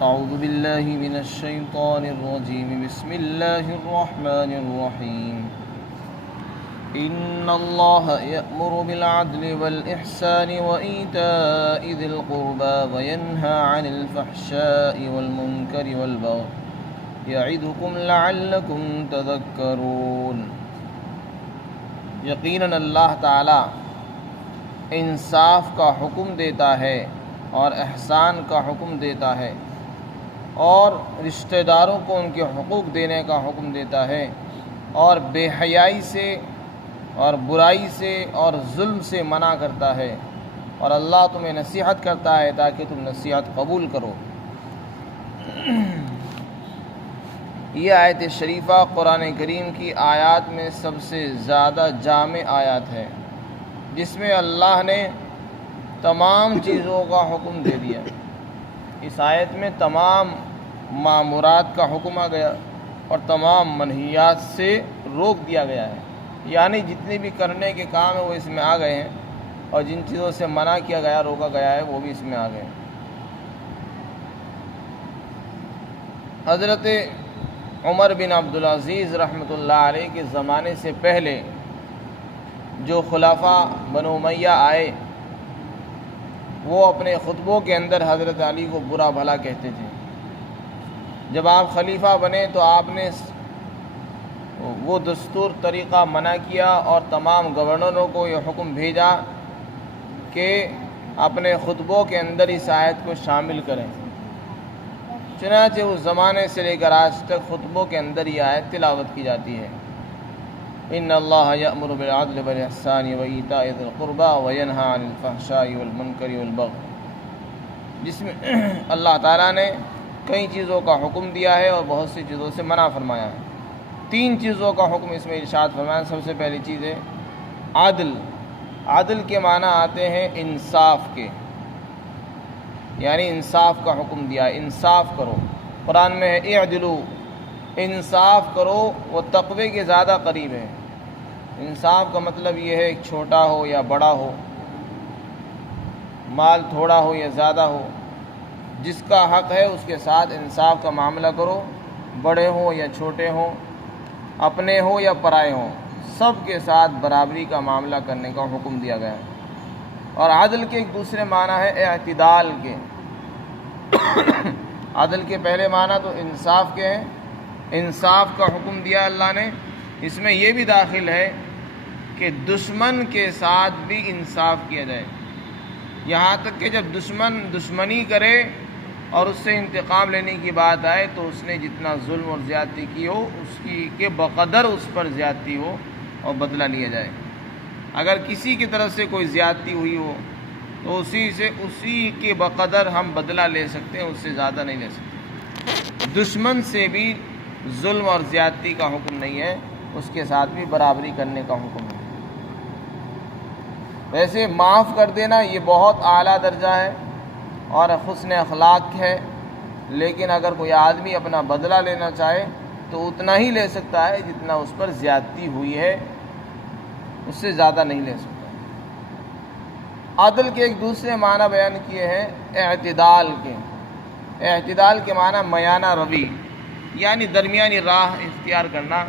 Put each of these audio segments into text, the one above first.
أعوذ بالله من الشيطان الرجيم بسم الله الرحمن الرحيم إن الله يأمر بالعدل والإحسان وإيتاء ذي القربى وينهى عن الفحشاء والمنكر والبغي يعظكم لعلكم تذكرون۔ یقیناً اللہ تعالی انصاف کا حکم دیتا ہے اور احسان کا حکم دیتا ہے اور رشتہ داروں کو ان کے حقوق دینے کا حکم دیتا ہے اور بے حیائی سے اور برائی سے اور ظلم سے منع کرتا ہے، اور اللہ تمہیں نصیحت کرتا ہے تاکہ تم نصیحت قبول کرو۔ یہ آیت شریفہ قرآن کریم کی آیات میں سب سے زیادہ جامع آیات ہے، جس میں اللہ نے تمام چیزوں کا حکم دے دیا۔ اس آیت میں تمام مامورات کا حکم آ گیا اور تمام منہیات سے روک دیا گیا ہے، یعنی جتنے بھی کرنے کے کام ہیں وہ اس میں آ گئے ہیں، اور جن چیزوں سے منع کیا گیا، روکا گیا ہے، وہ بھی اس میں آ گئے ہیں۔ حضرت عمر بن عبدالعزیز رحمۃ اللہ علیہ کے زمانے سے پہلے جو خلفاء بنو امیہ آئے، وہ اپنے خطبوں کے اندر حضرت علی کو برا بھلا کہتے تھے۔ جب آپ خلیفہ بنے تو آپ نے وہ دستور طریقہ منع کیا اور تمام گورنروں کو یہ حکم بھیجا کہ اپنے خطبوں کے اندر اس آیت کو شامل کریں۔ چنانچہ اس زمانے سے لے کر آج تک خطبوں کے اندر یہ آیت تلاوت کی جاتی ہے۔ ان اللہ یأمر بالعدل والاحسان وایتاء ذی القربى وینہی عن الفحشاء والمنکر والبغی، جس میں اللہ تعالیٰ نے کئی چیزوں کا حکم دیا ہے اور بہت سی چیزوں سے منع فرمایا ہے۔ 3 چیزوں کا حکم اس میں ارشاد فرمایا۔ سب سے پہلی چیز ہے عدل۔ عدل کے معنی آتے ہیں انصاف کے، یعنی انصاف کا حکم دیا ہے، انصاف کرو۔ قرآن میں ہے اعدلوا، انصاف کرو، وہ تقوی کے زیادہ قریب ہے۔ انصاف کا مطلب یہ ہے کہ چھوٹا ہو یا بڑا ہو، مال تھوڑا ہو یا زیادہ ہو، جس کا حق ہے اس کے ساتھ انصاف کا معاملہ کرو، بڑے ہوں یا چھوٹے ہوں، اپنے ہوں یا پرائے ہوں، سب کے ساتھ برابری کا معاملہ کرنے کا حکم دیا گیا ہے۔ اور عدل کے ایک دوسرے معنی ہے اعتدال کے۔ عدل کے پہلے معنی تو انصاف کے ہیں، انصاف کا حکم دیا اللہ نے۔ اس میں یہ بھی داخل ہے کہ دشمن کے ساتھ بھی انصاف کیا جائے، یہاں تک کہ جب دشمن دشمنی کرے اور اس سے انتقام لینے کی بات آئے تو اس نے جتنا ظلم اور زیادتی کی ہو اس کی کے بقدر اس پر زیادتی ہو اور بدلہ لیا جائے۔ اگر کسی کی طرف سے کوئی زیادتی ہوئی ہو تو اسی کے بقدر ہم بدلہ لے سکتے ہیں، اس سے زیادہ نہیں لے سکتے۔ دشمن سے بھی ظلم اور زیادتی کا حکم نہیں ہے، اس کے ساتھ بھی برابری کرنے کا حکم ہے۔ ویسے معاف کر دینا یہ بہت اعلیٰ درجہ ہے اور حسن اخلاق ہے، لیکن اگر کوئی آدمی اپنا بدلہ لینا چاہے تو اتنا ہی لے سکتا ہے جتنا اس پر زیادتی ہوئی ہے، اس سے زیادہ نہیں لے سکتا۔ عدل کے ایک دوسرے معنی بیان کیے ہیں اعتدال کے۔ اعتدال کے معنی میانہ روی، یعنی درمیانی راہ اختیار کرنا،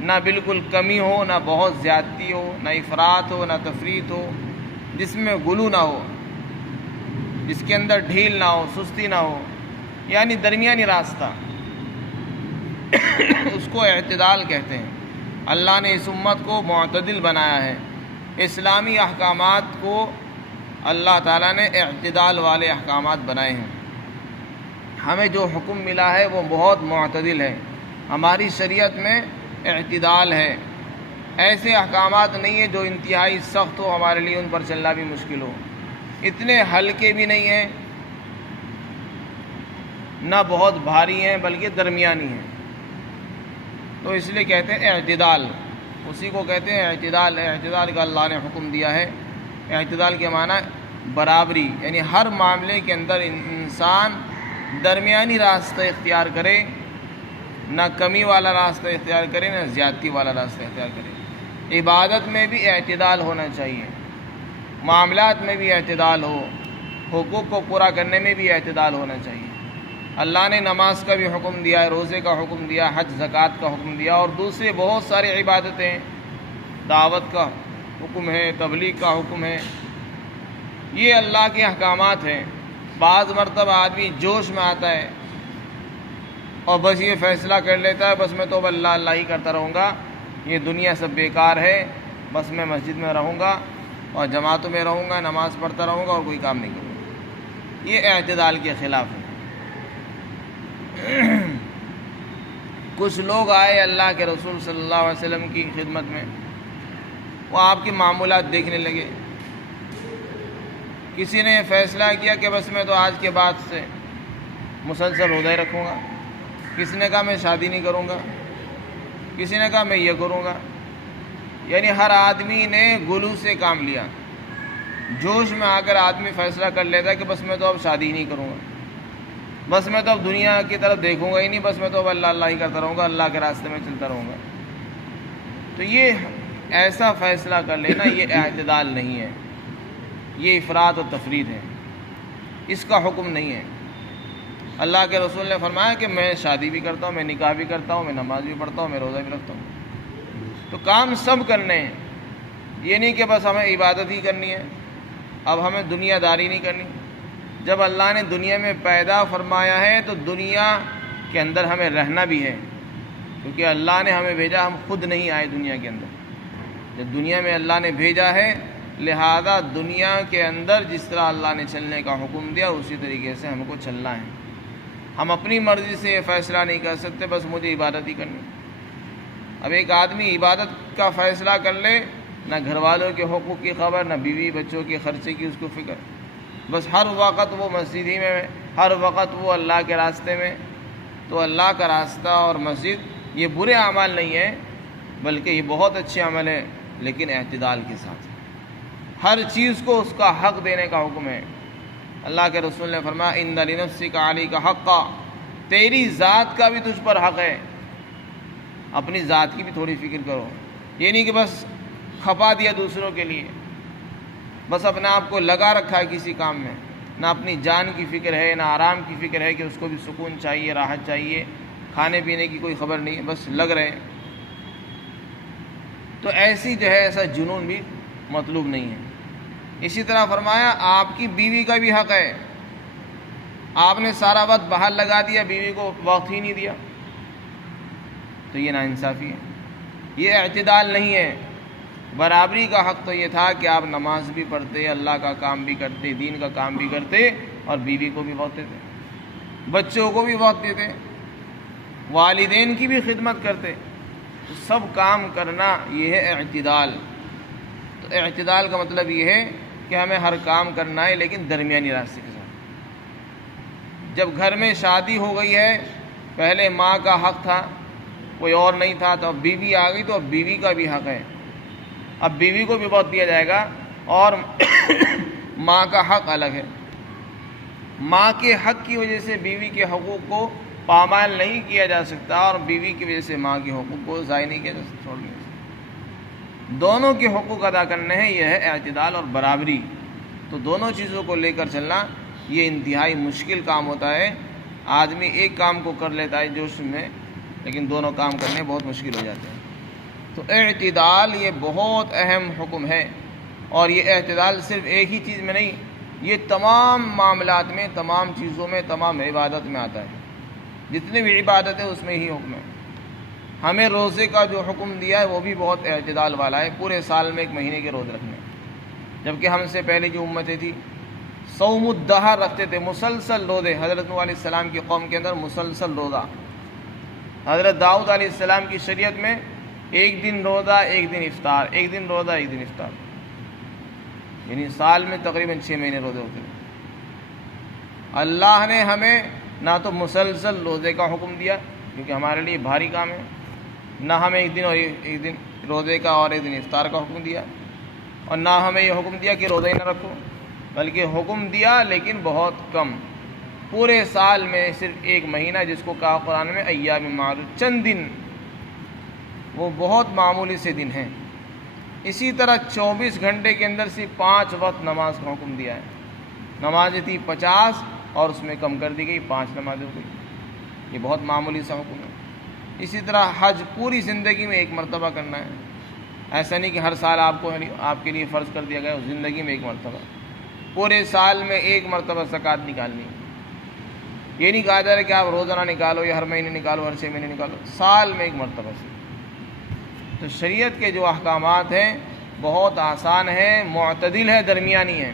نہ بالکل کمی ہو، نہ بہت زیادتی ہو، نہ افراط ہو، نہ تفریط ہو، جس میں غلو نہ ہو، جس کے اندر ڈھیل نہ ہو، سستی نہ ہو، یعنی درمیانی راستہ، اس کو اعتدال کہتے ہیں۔ اللہ نے اس امت کو معتدل بنایا ہے۔ اسلامی احکامات کو اللہ تعالیٰ نے اعتدال والے احکامات بنائے ہیں۔ ہمیں جو حکم ملا ہے وہ بہت معتدل ہے۔ ہماری شریعت میں اعتدال ہے، ایسے احکامات نہیں ہیں جو انتہائی سخت ہو، ہمارے لیے ان پر چلنا بھی مشکل ہو، اتنے ہلکے بھی نہیں ہیں، نہ بہت بھاری ہیں، بلکہ درمیانی ہیں۔ تو اس لیے کہتے ہیں اعتدال، اسی کو کہتے ہیں اعتدال۔ اعتدال کا اللہ نے حکم دیا ہے۔ اعتدال کے معنی برابری، یعنی ہر معاملے کے اندر انسان درمیانی راستہ اختیار کرے، نہ کمی والا راستہ اختیار کرے، نہ زیادتی والا راستہ اختیار کرے۔ عبادت میں بھی اعتدال ہونا چاہیے، معاملات میں بھی اعتدال ہو، حقوق کو پورا کرنے میں بھی اعتدال ہونا چاہیے۔ اللہ نے نماز کا بھی حکم دیا ہے، روزے کا حکم دیا، حج زکوٰۃ کا حکم دیا، اور دوسرے بہت ساری عبادتیں، دعوت کا حکم ہے، تبلیغ کا حکم ہے. یہ اللہ کے احکامات ہیں. بعض مرتبہ آدمی جوش میں آتا ہے اور بس یہ فیصلہ کر لیتا ہے بس میں تو اللہ اللہ ہی کرتا رہوں گا، یہ دنیا سب بیکار ہے، بس میں مسجد میں رہوں گا اور جماعتوں میں رہوں گا، نماز پڑھتا رہوں گا اور کوئی کام نہیں کروں گا. یہ اعتدال کے خلاف ہے. کچھ لوگ آئے اللہ کے رسول صلی اللہ علیہ وسلم کی خدمت میں، وہ آپ کے معمولات دیکھنے لگے. کسی نے فیصلہ کیا کہ بس میں تو آج کے بعد سے مسلسل روزہ رکھوں گا، کسی نے کہا میں شادی نہیں کروں گا، کسی نے کہا میں یہ کروں گا. یعنی ہر آدمی نے گلو سے کام لیا. جوش میں آ کر آدمی فیصلہ کر لیتا ہے کہ بس میں تو اب شادی ہی نہیں کروں گا، بس میں تو اب دنیا کی طرف دیکھوں گا ہی نہیں، بس میں تو اب اللہ اللہ ہی کرتا رہوں گا، اللہ کے راستے میں چلتا رہوں گا. تو یہ ایسا فیصلہ کر لینا یہ اعتدال نہیں ہے، یہ افراط و تفرید ہے، اس کا حکم نہیں ہے. اللہ کے رسول نے فرمایا کہ میں شادی بھی کرتا ہوں، میں نکاح بھی کرتا ہوں، میں نماز بھی پڑھتا ہوں، میں روزہ بھی رکھتا ہوں. تو کام سب کرنے ہیں، یہ نہیں کہ بس ہمیں عبادت ہی کرنی ہے، اب ہمیں دنیا داری نہیں کرنی. جب اللہ نے دنیا میں پیدا فرمایا ہے تو دنیا کے اندر ہمیں رہنا بھی ہے، کیونکہ اللہ نے ہمیں بھیجا، ہم خود نہیں آئے دنیا کے اندر. جب دنیا میں اللہ نے بھیجا ہے، لہذا دنیا کے اندر جس طرح اللہ نے چلنے کا حکم دیا اسی طریقے سے ہم کو چلنا ہے. ہم اپنی مرضی سے یہ فیصلہ نہیں کر سکتے بس مجھے عبادت ہی کرنی. اب ایک آدمی عبادت کا فیصلہ کر لے، نہ گھر والوں کے حقوق کی خبر، نہ بیوی بچوں کے خرچے کی اس کو فکر، بس ہر وقت وہ مسجد ہی میں، ہر وقت وہ اللہ کے راستے میں. تو اللہ کا راستہ اور مسجد یہ برے اعمال نہیں ہیں، بلکہ یہ بہت اچھے عمل ہے، لیکن اعتدال کے ساتھ. ہر چیز کو اس کا حق دینے کا حکم ہے. اللہ کے رسول نے فرمایا ان لنفسک علیک حقا، تیری ذات کا بھی تجھ پر حق ہے، اپنی ذات کی بھی تھوڑی فکر کرو. یہ نہیں کہ بس کھپا دیا دوسروں کے لیے، بس اپنے آپ کو لگا رکھا ہے کسی کام میں، نہ اپنی جان کی فکر ہے، نہ آرام کی فکر ہے کہ اس کو بھی سکون چاہیے، راحت چاہیے، کھانے پینے کی کوئی خبر نہیں، بس لگ رہے. تو ایسی جو ہے ایسا جنون بھی مطلوب نہیں ہے. اسی طرح فرمایا آپ کی بیوی کا بھی حق ہے. آپ نے سارا وقت باہر لگا دیا، بیوی کو وقت ہی نہیں دیا، تو یہ ناانصافی ہے، یہ اعتدال نہیں ہے. برابری کا حق تو یہ تھا کہ آپ نماز بھی پڑھتے، اللہ کا کام بھی کرتے، دین کا کام بھی کرتے، اور بیوی کو بھی وقت دیتے، بچوں کو بھی وقت دیتے، والدین کی بھی خدمت کرتے. تو سب کام کرنا یہ ہے اعتدال. تو اعتدال کا مطلب یہ ہے کہ ہمیں ہر کام کرنا ہے لیکن درمیانی راستے کے ساتھ. جب گھر میں شادی ہو گئی ہے، پہلے ماں کا حق تھا، کوئی اور نہیں تھا، تو اب بیوی آ گئی تو اب بیوی کا بھی حق ہے. اب بیوی کو بھی وقت دیا جائے گا، اور ماں کا حق الگ ہے. ماں کے حق کی وجہ سے بیوی کے حقوق کو پامال نہیں کیا جا سکتا، اور بیوی کی وجہ سے ماں کے حقوق کو ضائع نہیں کیا جا سکتا. چھوڑ نہیں سکتا، دونوں کے حقوق ادا کرنے ہیں. یہ ہے اعتدال اور برابری. تو دونوں چیزوں کو لے کر چلنا یہ انتہائی مشکل کام ہوتا ہے. آدمی ایک کام کو کر لیتا ہے جوش میں، لیکن دونوں کام کرنے بہت مشکل ہو جاتے ہیں. تو اعتدال یہ بہت اہم حکم ہے، اور یہ اعتدال صرف ایک ہی چیز میں نہیں، یہ تمام معاملات میں، تمام چیزوں میں، تمام عبادت میں آتا ہے. جتنی بھی عبادت ہے اس میں ہی حکم ہے. ہمیں روزے کا جو حکم دیا ہے وہ بھی بہت اعتدال والا ہے. پورے سال میں 1 مہینے کے روزے رکھنے، جبکہ ہم سے پہلے جو امتیں تھیں صوم الدہر رکھتے تھے، مسلسل روزے. حضرت نوح علیہ السلام کی قوم کے اندر مسلسل روزہ. حضرت داؤد علیہ السلام کی شریعت میں 1 دن روزہ 1 دن افطار، 1 دن روزہ 1 دن افطار، یعنی سال میں تقریباً 6 مہینے روزے ہوتے ہیں. اللہ نے ہمیں نہ تو مسلسل روزے کا حکم دیا کیونکہ ہمارے لیے بھاری کام ہے، نہ ہمیں 1 دن اور 1 دن روزے کا اور 1 دن افطار کا حکم دیا، اور نہ ہمیں یہ حکم دیا کہ روزہ ہی نہ رکھو، بلکہ حکم دیا لیکن بہت کم. پورے سال میں صرف 1 مہینہ، جس کو کہا قرآن میں ایام معدود، چند دن، وہ بہت معمولی سے دن ہیں. اسی طرح 24 گھنٹے کے اندر صرف 5 وقت نماز کا حکم دیا ہے. نمازیں تھی 50، اور اس میں کم کر دی گئی 5 نمازیں ہو گئی. یہ بہت معمولی سا حکم ہے. اسی طرح حج پوری زندگی میں 1 مرتبہ کرنا ہے. ایسا نہیں کہ ہر سال آپ کے لیے فرض کر دیا گیا، زندگی میں 1 مرتبہ. پورے سال میں 1 مرتبہ زکوٰۃ نکالنی. یہ نہیں کہا جا رہا کہ آپ روزانہ نکالو یا ہر مہینے نکالو، ہر 6 مہینے نکالو، سال میں 1 مرتبہ سے. تو شریعت کے جو احکامات ہیں بہت آسان ہیں، معتدل ہے، درمیانی ہے.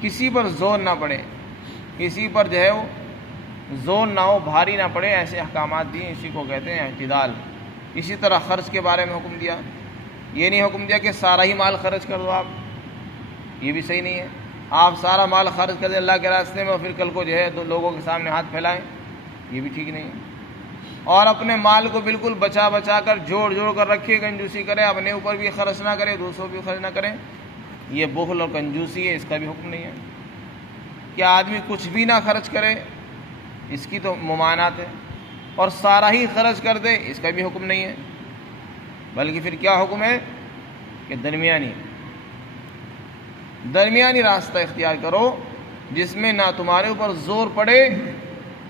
کسی پر زور نہ پڑے، کسی پر جو ہے وہ زور نہ ہو، بھاری نہ پڑے، ایسے احکامات دیے. اسی کو کہتے ہیں اعتدال. اسی طرح خرچ کے بارے میں حکم دیا. یہ نہیں حکم دیا کہ سارا ہی مال خرچ کر دو آپ، یہ بھی صحیح نہیں ہے. آپ سارا مال خرچ کر دیں اللہ کے راستے میں اور پھر کل کو جو ہے لوگوں کے سامنے ہاتھ پھیلائیں، یہ بھی ٹھیک نہیں ہے. اور اپنے مال کو بالکل بچا بچا کر جوڑ کر رکھے، کنجوسی کرے، اپنے اوپر بھی خرچ نہ کرے، دوسروں بھی خرچ نہ کریں، یہ بخل اور کنجوسی ہے. اس کا بھی حکم نہیں ہے. کہ آدمی کچھ بھی نہ خرچ کرے، اس کی تو ممانعت ہے. اور سارا ہی خرچ کر دے، اس کا بھی حکم نہیں ہے. بلکہ پھر کیا حکم ہے کہ درمیانی راستہ اختیار کرو، جس میں نہ تمہارے اوپر زور پڑے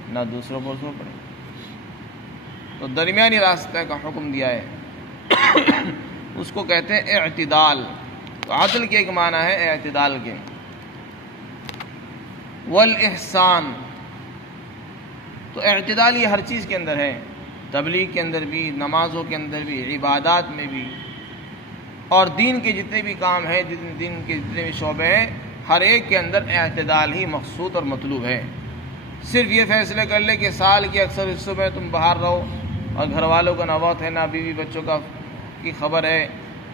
نہ دوسروں پر زور پڑے. تو درمیانی راستہ کا حکم دیا ہے، اس کو کہتے ہیں اعتدال. تو عدل کے ایک معنی ہے اعتدال کے. والاحسان، تو اعتدال یہ ہر چیز کے اندر ہے، تبلیغ کے اندر بھی، نمازوں کے اندر بھی، عبادات میں بھی، اور دین کے جتنے بھی کام ہیں، دین کے جتنے بھی شعبے ہیں، ہر ایک کے اندر اعتدال ہی مقصود اور مطلوب ہے. صرف یہ فیصلے کر لے کہ سال کے اکثر حصوں میں تم باہر رہو اور گھر والوں کا نہ وقت ہے، نہ بیوی بچوں کی خبر ہے،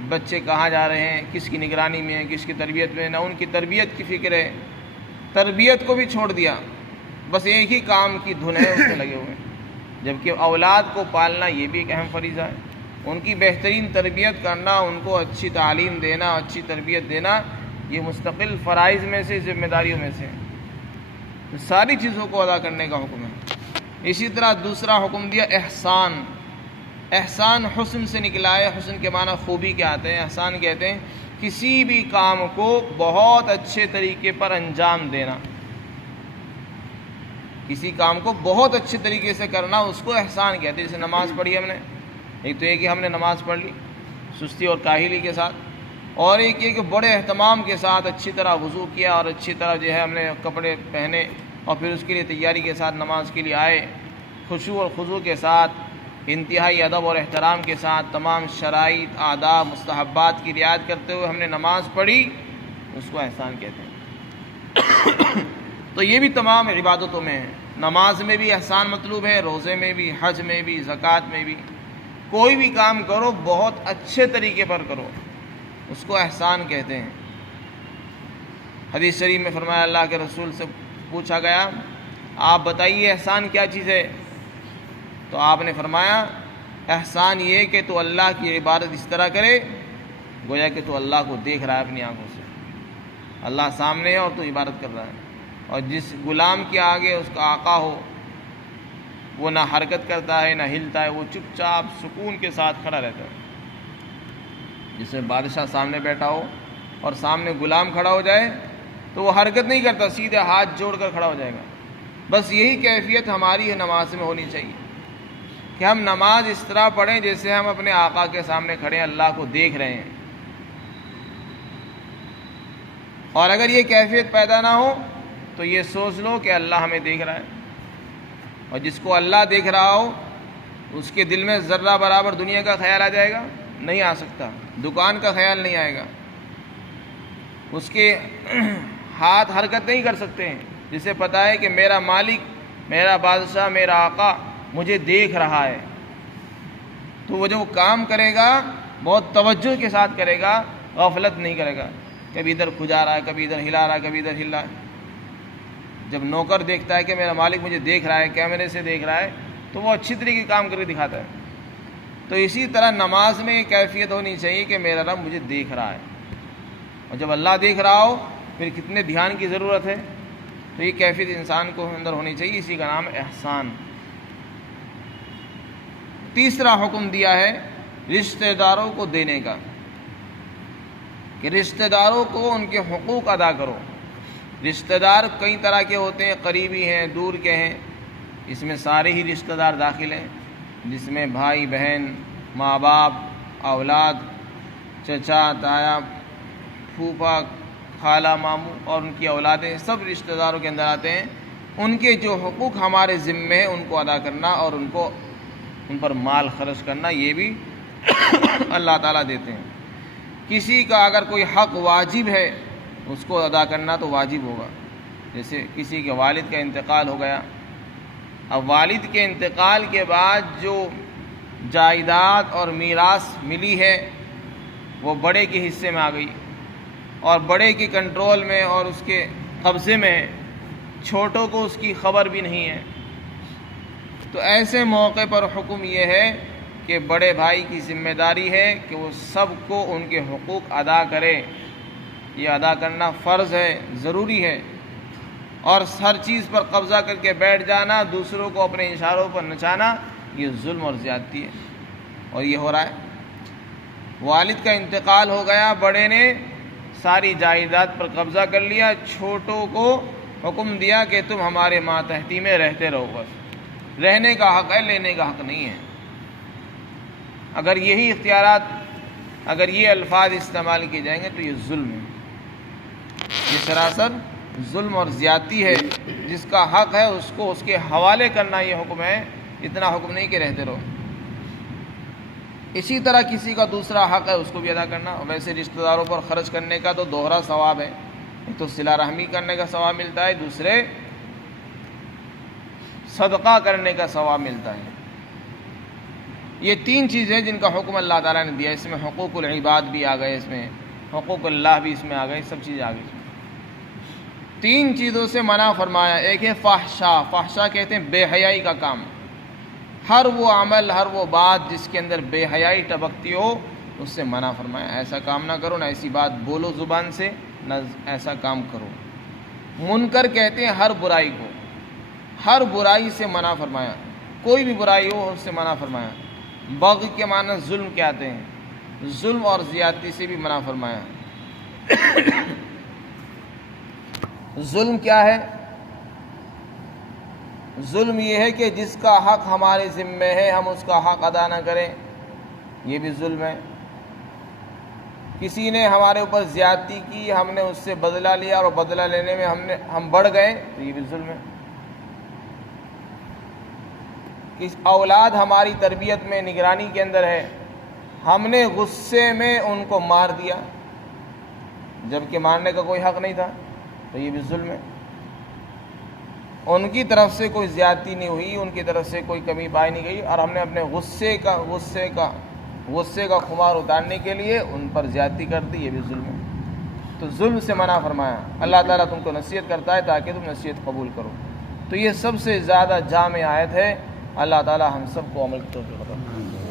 بچے کہاں جا رہے ہیں، کس کی نگرانی میں ہیں، کس کی تربیت میں، نہ ان کی تربیت کی فکر ہے. تربیت کو بھی چھوڑ دیا، بس ایک ہی کام کی دھن ہے، اس میں لگے ہوئے ہیں. جبکہ اولاد کو پالنا یہ بھی ایک اہم فریضہ ہے. ان کی بہترین تربیت کرنا، ان کو اچھی تعلیم دینا، اچھی تربیت دینا، یہ مستقل فرائض میں سے، ذمہ داریوں میں سے. ساری چیزوں کو ادا کرنے کا حکم ہے. اسی طرح دوسرا حکم دیا احسان. احسان حسن سے نکلا ہے. حسن کے معنی خوبی کے آتے ہیں. احسان کہتے ہیں کسی بھی کام کو بہت اچھے طریقے پر انجام دینا. کسی کام کو بہت اچھے طریقے سے کرنا، اس کو احسان کہتے ہیں. جیسے نماز پڑھی ہم نے، ایک تو یہ کہ ہم نے نماز پڑھ لی سستی اور کاہلی کے ساتھ، اور ایک یہ کہ بڑے اہتمام کے ساتھ اچھی طرح وضو کیا اور اچھی طرح جو ہے ہم نے کپڑے پہنے اور پھر اس کے لیے تیاری کے ساتھ نماز کے لیے آئے، خشوع اور خضوع کے ساتھ، انتہائی ادب اور احترام کے ساتھ، تمام شرائط، آداب، مستحبات کی رعایت کرتے ہوئے ہم نے نماز پڑھی، اس کو احسان کہتے ہیں. تو یہ بھی تمام عبادتوں میں ہے. نماز میں بھی احسان مطلوب ہے، روزے میں بھی، حج میں بھی، زکوٰۃ میں بھی. کوئی بھی کام کرو بہت اچھے طریقے پر کرو، اس کو احسان کہتے ہیں. حدیث شریف میں فرمایا، اللہ کے رسول سے پوچھا گیا آپ بتائیے احسان کیا چیز ہے؟ تو آپ نے فرمایا احسان یہ کہ تو اللہ کی عبادت اس طرح کرے گویا کہ تو اللہ کو دیکھ رہا ہے اپنی آنکھوں سے. اللہ سامنے ہے اور تو عبادت کر رہا ہے. اور جس غلام کے آگے اس کا آقا ہو، وہ نہ حرکت کرتا ہے نہ ہلتا ہے، وہ چپ چاپ سکون کے ساتھ کھڑا رہتا ہے. جسے بادشاہ سامنے بیٹھا ہو اور سامنے غلام کھڑا ہو جائے تو وہ حرکت نہیں کرتا، سیدھے ہاتھ جوڑ کر کھڑا ہو جائے گا. بس یہی کیفیت ہماری نماز میں ہونی چاہیے کہ ہم نماز اس طرح پڑھیں جیسے ہم اپنے آقا کے سامنے کھڑے ہیں، اللہ کو دیکھ رہے ہیں. اور اگر یہ کیفیت پیدا نہ ہو تو یہ سوچ لو کہ اللہ ہمیں دیکھ رہا ہے. اور جس کو اللہ دیکھ رہا ہو اس کے دل میں ذرہ برابر دنیا کا خیال آ جائے گا؟ نہیں آ سکتا. دکان کا خیال نہیں آئے گا. اس کے ہاتھ حرکت نہیں کر سکتے ہیں. جسے پتہ ہے کہ میرا مالک، میرا بادشاہ، میرا آقا مجھے دیکھ رہا ہے، تو وہ جو کام کرے گا بہت توجہ کے ساتھ کرے گا، غفلت نہیں کرے گا. کبھی ادھر کھجا رہا ہے، کبھی ادھر ہلا رہا ہے، کبھی ادھر ہل رہا ہے. جب نوکر دیکھتا ہے کہ میرا مالک مجھے دیکھ رہا ہے، کیمرے سے دیکھ رہا ہے، تو وہ اچھی طریقے سے کام کر کے دکھاتا ہے. تو اسی طرح نماز میں یہ کیفیت ہونی چاہیے کہ میرا رب مجھے دیکھ رہا ہے. اور جب اللہ دیکھ رہا ہو پھر کتنے دھیان کی ضرورت ہے. تو یہ کیفیت انسان کو اندر ہونی چاہیے. اسی کا نام احسان. تیسرا حکم دیا ہے رشتہ داروں کو دینے کا، کہ رشتہ داروں کو ان کے حقوق ادا کرو. رشتہ دار کئی طرح کے ہوتے ہیں، قریبی ہیں، دور کے ہیں، اس میں سارے ہی رشتہ دار داخل ہیں، جس میں بھائی بہن، ماں باپ، اولاد، چچا تایا، پھوپھا، خالہ، ماموں اور ان کی اولادیں سب رشتہ داروں کے اندر آتے ہیں۔ ان کے جو حقوق ہمارے ذمے ہیں ان کو ادا کرنا اور ان پر مال خرچ کرنا، یہ بھی اللہ تعالیٰ دیتے ہیں۔ کسی کا اگر کوئی حق واجب ہے اس کو ادا کرنا تو واجب ہوگا، جیسے کسی کے والد کا انتقال ہو گیا، اب والد کے انتقال کے بعد جو جائیداد اور میراث ملی ہے وہ بڑے کے حصے میں آ گئی اور بڑے کے کنٹرول میں اور اس کے قبضے میں، چھوٹوں کو اس کی خبر بھی نہیں ہے۔ تو ایسے موقع پر حکم یہ ہے کہ بڑے بھائی کی ذمہ داری ہے کہ وہ سب کو ان کے حقوق ادا کرے، یہ ادا کرنا فرض ہے، ضروری ہے، اور ہر چیز پر قبضہ کر کے بیٹھ جانا، دوسروں کو اپنے اشاروں پر نچانا، یہ ظلم اور زیادتی ہے، اور یہ ہو رہا ہے۔ والد کا انتقال ہو گیا، بڑے نے ساری جائیداد پر قبضہ کر لیا، چھوٹوں کو حکم دیا کہ تم ہمارے ماتحتی میں رہتے رہو، بس رہنے کا حق ہے، لینے کا حق نہیں ہے۔ اگر یہی اختیارات، اگر یہ الفاظ استعمال کیے جائیں گے تو یہ ظلم ہے، یہ سراسر ظلم اور زیادتی ہے۔ جس کا حق ہے اس کو اس کے حوالے کرنا یہ حکم ہے، اتنا حکم نہیں کہ رہتے رہو۔ اسی طرح کسی کا دوسرا حق ہے اس کو بھی ادا کرنا۔ ویسے رشتہ داروں پر خرچ کرنے کا تو دوہرا ثواب ہے، ایک تو صلہ رحمی کرنے کا ثواب ملتا ہے، دوسرے صدقہ کرنے کا ثواب ملتا ہے۔ یہ تین چیزیں جن کا حکم اللہ تعالیٰ نے دیا، اس میں حقوق العباد بھی آ گئے، اس میں حقوق اللہ بھی اس میں آ گئے، سب چیزیں آ گئی۔ تین چیزوں سے منع فرمایا۔ ایک ہے فحشا، فحشا کہتے ہیں بے حیائی کا کام، ہر وہ عمل، ہر وہ بات جس کے اندر بے حیائی ٹپکتی ہو اس سے منع فرمایا، ایسا کام نہ کرو، نہ ایسی بات بولو زبان سے، نہ ایسا کام کرو۔ منکر کہتے ہیں ہر برائی کو، ہر برائی سے منع فرمایا، کوئی بھی برائی ہو اس سے منع فرمایا۔ بغی کے معنی ظلم کے آتے ہیں، ظلم اور زیادتی سے بھی منع فرمایا۔ ظلم کیا ہے؟ ظلم یہ ہے کہ جس کا حق ہمارے ذمے ہے ہم اس کا حق ادا نہ کریں، یہ بھی ظلم ہے۔ کسی نے ہمارے اوپر زیادتی کی، ہم نے اس سے بدلہ لیا اور بدلہ لینے میں ہم بڑھ گئے تو یہ بھی ظلم ہے۔ اولاد ہماری تربیت میں، نگرانی کے اندر ہے، ہم نے غصے میں ان کو مار دیا جبکہ مارنے کا کوئی حق نہیں تھا تو یہ بھی ظلم ہے۔ ان کی طرف سے کوئی زیادتی نہیں ہوئی، ان کی طرف سے کوئی کمی پائی نہیں گئی، اور ہم نے اپنے غصے کا خمار اتارنے کے لیے ان پر زیادتی کر دی، یہ بھی ظلم ہے۔ تو ظلم سے منع فرمایا۔ اللہ تعالیٰ تم کو نصیحت کرتا ہے تاکہ تم نصیحت قبول کرو۔ تو یہ سب سے زیادہ جامع آیت ہے۔ اللہ تعالیٰ ہم سب کو عمل کی توفیق عطا فرمائے۔